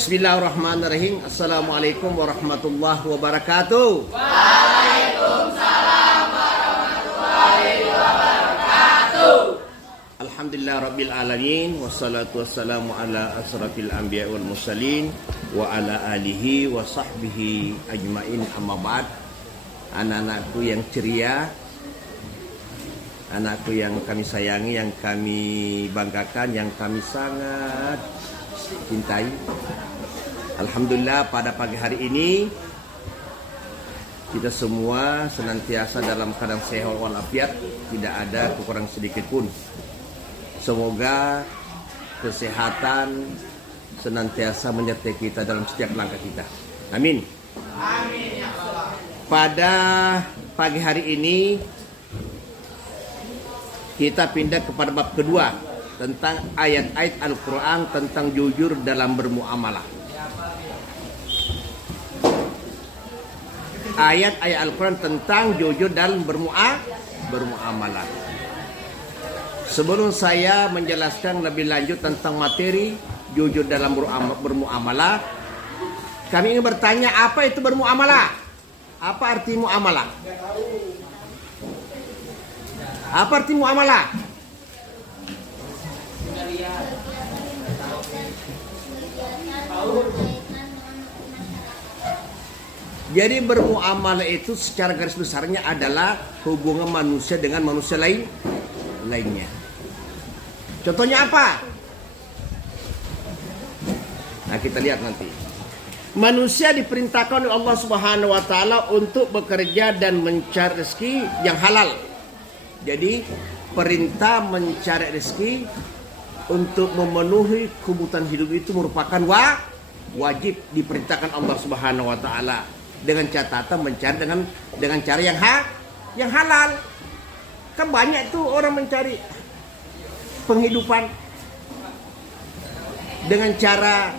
Bismillahirrahmanirrahim. Assalamualaikum warahmatullahi wabarakatuh. Waalaikumsalam warahmatullahi wabarakatuh. Alhamdulillah rabbil alamin. Wassalatu wassalamu ala asrafil anbiya wal mursalin wa ala alihi wa sahbihi ajmain, amma ba'd. Anak-anakku yang ceria, anakku yang kami sayangi, yang kami banggakan, yang kami sangat cintai. Alhamdulillah pada pagi hari ini kita semua senantiasa dalam keadaan sehat walafiat, tidak ada kekurangan sedikit pun. Semoga kesehatan senantiasa menyertai kita dalam setiap langkah kita. Amin. Amin ya Allah. Pada pagi hari ini kita pindah kepada bab kedua tentang ayat-ayat Al-Quran tentang jujur dalam bermuamalah. Ayat-ayat Al-Quran tentang jujur dalam bermuamalah. Sebelum saya menjelaskan lebih lanjut tentang materi jujur dalam bermuamalah, kami ingin bertanya, apa itu bermuamalah? Apa arti muamalah? Apa arti muamalah? Jadi bermuamalah itu secara garis besarnya adalah hubungan manusia dengan manusia lainnya. Contohnya apa? Nah, kita lihat nanti. Manusia diperintahkan oleh Allah Subhanahu wa taala untuk bekerja dan mencari rezeki yang halal. Jadi perintah mencari rezeki untuk memenuhi kebutuhan hidup itu merupakan wajib, diperintahkan Allah Subhanahu wa taala, dengan catatan mencari dengan cara yang halal. Kan banyak tuh orang mencari penghidupan dengan cara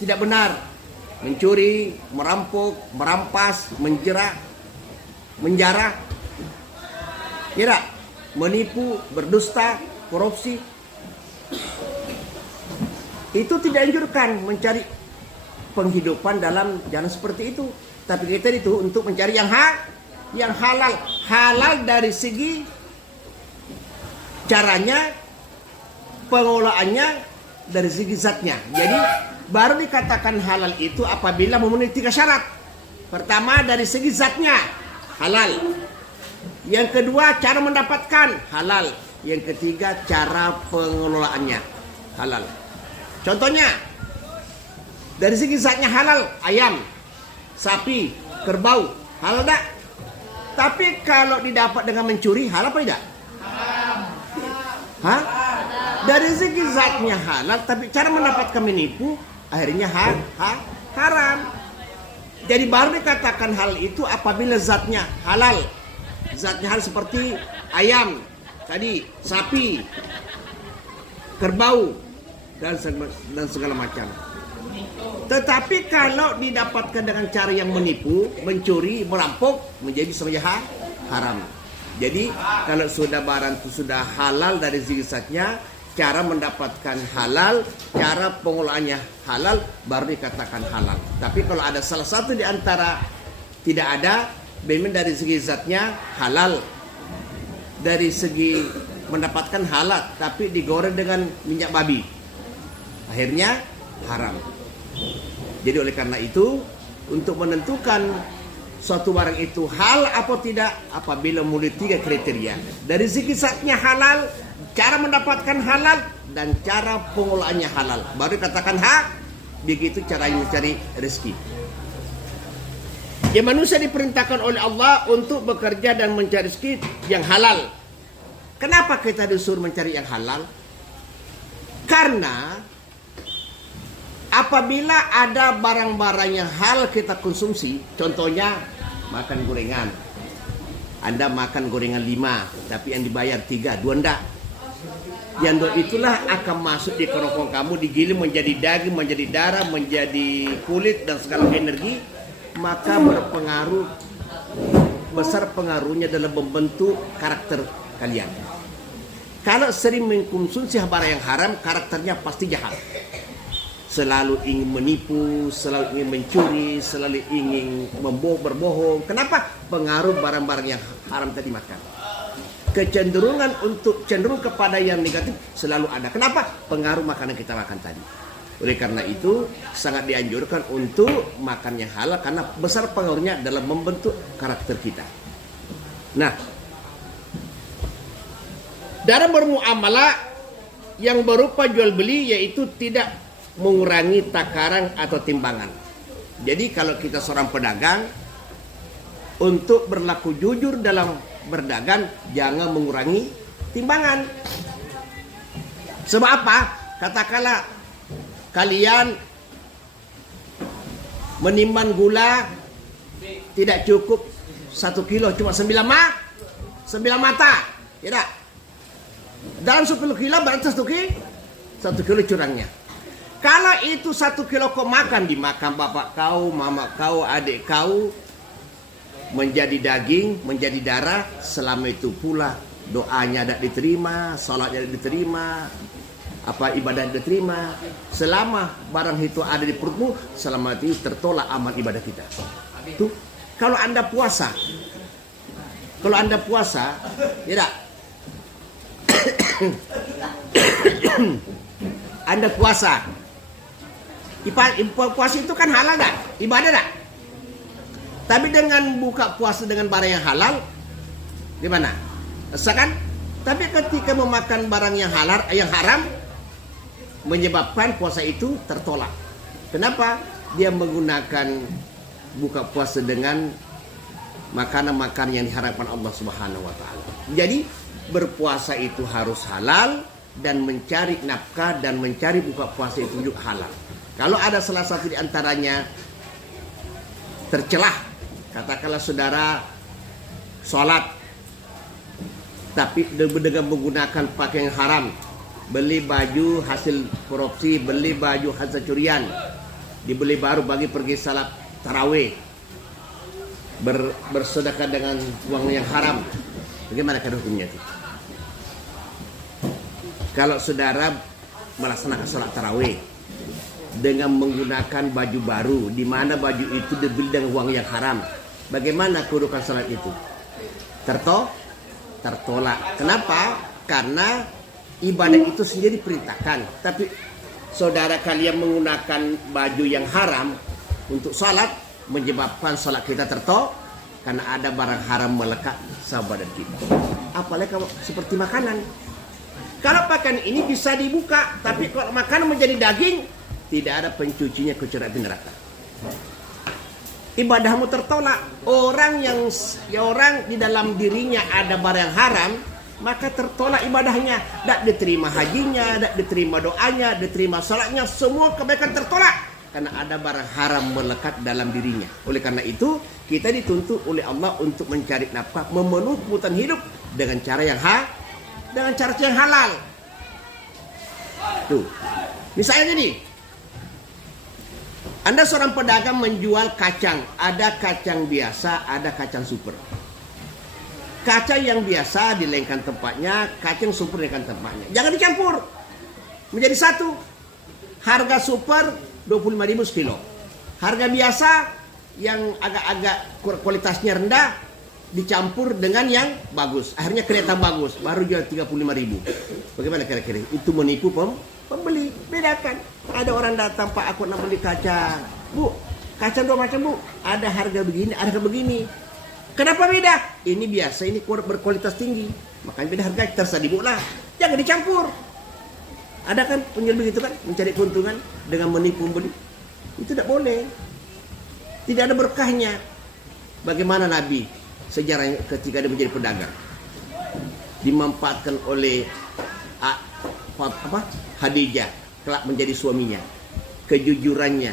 tidak benar, mencuri, merampok, merampas, menjara, kira, menipu, berdusta, korupsi. Itu tidak anjurkan mencari penghidupan dalam jalan seperti itu. Tapi kita itu untuk mencari yang halal. Halal dari segi caranya, pengelolaannya, dari segi zatnya. Jadi baru dikatakan halal itu apabila memenuhi 3 syarat. Pertama, dari segi zatnya halal. Yang kedua, cara mendapatkan halal. Yang ketiga, cara pengelolaannya halal. Contohnya, dari segi zatnya halal, ayam, sapi, kerbau, halal tak? Tapi kalau didapat dengan mencuri, halal apa tidak? Hah? Dari segi zatnya halal, tapi cara mendapatkan menipu, akhirnya haram. Jadi baru dikatakan halal itu apabila zatnya halal. Zatnya halal seperti ayam, tadi, sapi, kerbau, dan segala macam. Tetapi kalau didapatkan dengan cara yang menipu, mencuri, merampok, menjadi semuanya haram. Jadi kalau sudah barang itu sudah halal dari segi zatnya, cara mendapatkan halal, cara pengolahannya halal, baru dikatakan halal. Tapi kalau ada salah satu di antara tidak ada, memang dari segi zatnya halal, dari segi mendapatkan halal, tapi digoreng dengan minyak babi, akhirnya haram. Jadi oleh karena itu, untuk menentukan suatu barang itu halal atau tidak, apabila memenuhi 3 kriteria. Dari segi zatnya halal, cara mendapatkan halal, dan cara pengolahannya halal, baru dikatakan begitu cara mencari rezeki. Ya, manusia diperintahkan oleh Allah untuk bekerja dan mencari rezeki yang halal. Kenapa kita disuruh mencari yang halal? Karena apabila ada barang-barang yang halal kita konsumsi, contohnya makan gorengan. Anda makan gorengan 5, tapi yang dibayar 3, 2 enggak. Yang 2 itulah akan masuk di kerongkong kamu, digiling menjadi daging, menjadi darah, menjadi kulit, dan segala energi. Maka berpengaruh, besar pengaruhnya dalam membentuk karakter kalian. Kalau sering mengkonsumsi barang yang haram, karakternya pasti jahat. selalu ingin menipu, selalu ingin mencuri, selalu ingin berbohong. Kenapa? Pengaruh barang-barang yang haram tadi makan. Kecenderungan untuk cenderung kepada yang negatif selalu ada. Kenapa? Pengaruh makanan kita makan tadi. Oleh karena itu sangat dianjurkan untuk makan yang halal karena besar pengaruhnya dalam membentuk karakter kita. Nah, dalam bermuamalah yang berupa jual beli yaitu tidak mengurangi takaran atau timbangan. Jadi kalau kita seorang pedagang, untuk berlaku jujur dalam berdagang jangan mengurangi timbangan. Sebab apa? Katakanlah kalian menimbang gula tidak cukup 1 kilo, cuma 9 mata. Tidak. Dalam 10 kilo berarti 1 kilo curangnya. Kalau itu 1 kilo kau makan, dimakan bapak kau, mama kau, adik kau, menjadi daging, menjadi darah, selama itu pula doanya tidak diterima, salatnya tidak diterima, ibadah tidak diterima. Selama barang itu ada di perutmu, selama itu tertolak amal ibadah kita. Itu kalau Anda puasa, tidak. Anda puasa. Puasa itu kan halal tak? Ibadah tak? Tapi dengan buka puasa dengan barang yang halal, gimana? Kan? Tapi ketika memakan barang yang halal, yang haram, menyebabkan puasa itu tertolak. Kenapa? Dia menggunakan buka puasa dengan makanan-makanan yang diharapkan Allah Subhanahu wa taala. Jadi berpuasa itu harus halal dan mencari nafkah dan mencari buka puasa itu juga halal. Kalau ada salah satu di antaranya tercelah, katakanlah saudara sholat tapi dengan menggunakan pakaian haram, beli baju hasil korupsi, beli baju hasil curian, dibeli baru bagi pergi salat tarawih, bersedekah dengan uang yang haram, bagaimana hukumnya itu? Kalau saudara melaksanakan salat tarawih dengan menggunakan baju baru, di mana baju itu dibeli dengan uang yang haram, bagaimana kedudukan salat itu? Tertolak. Kenapa? Karena ibadah itu sendiri diperintahkan. Tapi saudara kalian menggunakan baju yang haram untuk salat, menyebabkan salat kita tertolak karena ada barang haram melekat sama badan kita. Apalagi kalau seperti makanan. Kalau pakaian ini bisa dibuka, tapi kalau makanan menjadi daging, tidak ada pencucinya kecuali api neraka. Ibadahmu tertolak. Orang di dalam dirinya ada barang yang haram, maka tertolak ibadahnya. Tidak diterima hajinya, tidak diterima doanya, diterima salatnya, semua kebaikan tertolak karena ada barang haram melekat dalam dirinya. Oleh karena itu, kita dituntut oleh Allah untuk mencari nafkah, memenuhi kebutuhan hidup dengan cara yang halal. Tuh. Misalnya gini, Anda seorang pedagang menjual kacang, ada kacang biasa, ada kacang super. Kacang yang biasa dilengkan tempatnya, kacang super dilengkan tempatnya. Jangan dicampur, menjadi satu. Harga super 25.000 sekilo. Harga biasa yang agak-agak kualitasnya rendah dicampur dengan yang bagus. Akhirnya kelihatan bagus, baru jual 35.000. Bagaimana kira-kira? Itu menipu pembeli. Bedakan. Ada orang datang, Pak, aku nak beli kacang. Bu, kacang dua macam, Bu. Ada harga begini, ada harga begini. Kenapa beda? Ini biasa, ini berkualitas tinggi. Makanya beda harga, terserah Ibu lah. Jangan dicampur. Ada kan penjual begitu kan, mencari keuntungan dengan menipu pembeli. Itu tidak boleh. Tidak ada berkahnya. Bagaimana Nabi sejarahnya ketika dia menjadi pedagang, dimanfaatkan oleh Khadijah kelak menjadi suaminya, kejujurannya,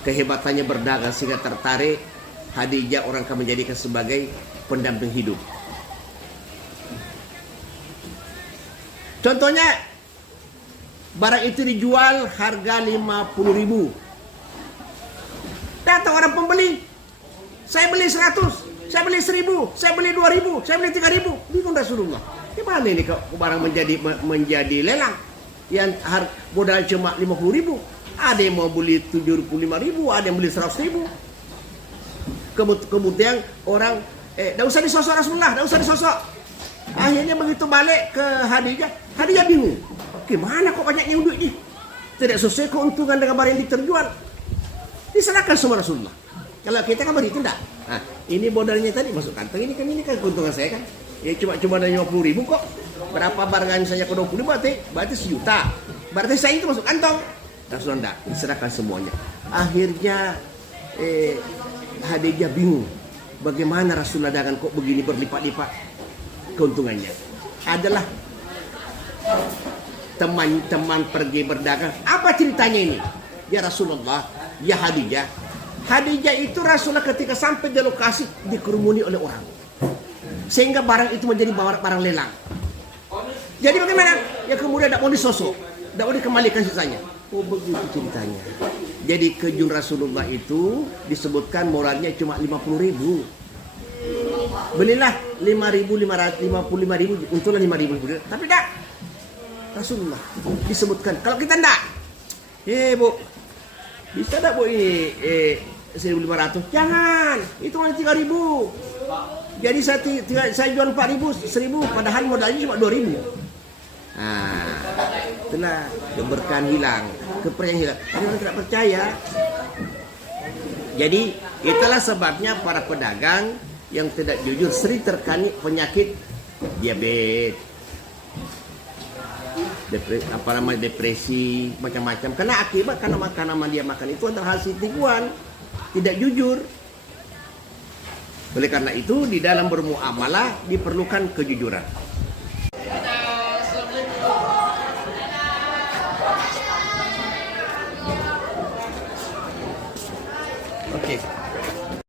kehebatannya berdagang sehingga tertarik Khadijah orang akan menjadikan sebagai pendamping hidup. Contohnya barang itu dijual harga 50.000. Datang orang pembeli, saya beli 100, saya beli 1.000, saya beli 2.000, saya beli 3.000. Bingung Rasulullah. Gimana ini kok barang menjadi lelang? yang modal cuma 50.000, ada yang mau beli 75.000, ada yang beli 100.000. Kemudian orang dah usah disosok Rasulullah, dah usah disosok. Akhirnya begitu balik ke Khadijah bingung. Gimana kok banyaknya duit ni? Tidak sesuai keuntungan dengan barang yang terjual. Diserahkan semua Rasulullah. Kalau kita kan begitu enggak. Nah, ini modalnya tadi masuk kantong, ini kan keuntungan saya kan. Ya cuma ada 50.000 kok. Berapa barangan misalnya ke 25 berarti 1 juta. Berarti saya itu masuk kantong. Rasulullah enggak, diserahkan semuanya. Akhirnya Khadijah bingung. Bagaimana Rasulullah dagang kok begini berlipat-lipat keuntungannya. Adalah teman-teman pergi berdagang. Apa ceritanya ini? Ya Rasulullah, ya Khadijah. Khadijah itu Rasulullah ketika sampai di lokasi dikerumuni oleh orang. Sehingga barang itu menjadi barang lelang. Jadi bagaimana? Ya kemudian tidak mau disosok, tidak mau dikembalikan sisanya. Oh begitu ceritanya. Jadi kejun Rasulullah itu disebutkan moralnya cuma 50.000. Belilah 5.555.000, untunglah 5.000. Tapi tidak. Rasulullah disebutkan. Kalau kita tidak, bu, bisa tak bu ini 1.500? Jangan, itu hanya 3.000. Jadi saya jual 4.000, 1.000, padahal modalnya cuma 2.000. Nah, itulah keberkahan hilang, kepercayaan hilang. Orang tidak percaya. Jadi itulah sebabnya para pedagang yang tidak jujur sering terkena penyakit diabetes, depresi, macam-macam. Karena akibat karena makanan dia makan itu adalah hasil tipuan, tidak jujur. Oleh karena itu di dalam bermuamalah diperlukan kejujuran.